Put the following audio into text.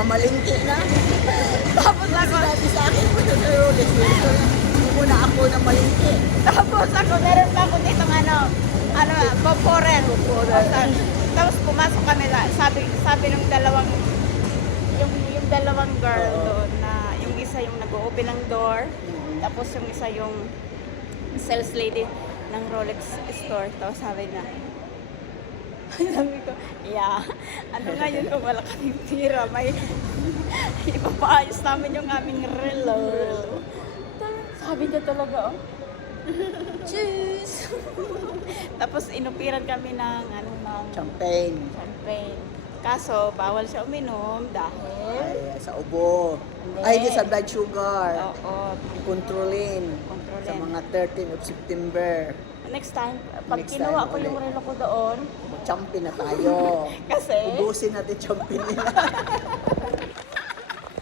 Mamalingki na. Tapos ako, Sabi sa akin, punta sa Rolex. Muna ako na malingki. meron pa ako dito Poporen. Tapos pumasok kami sabi ng yung dalawang girl doon na yung isa yung nag-open ng door, tapos yung isa yung sales lady ng Rolex store. Tapos sabi ko, yeah, ano nga yun kung wala kaming tira, may ipapaayos namin yung aming relo. Sabi niya talaga, cheese! Tapos inupiran kami ng Champagne. champagne. Kaso, bawal siya uminom dahil Ay, sa ubo. Hindi. Ay, di sa blood sugar. oo, Kontrolin. Kontrolin. Sa mga 13 of September. next time, pag Next kinuha time ko yung ulit. relo ko doon, Champion na tayo. kasi Ubusin natin champion nila.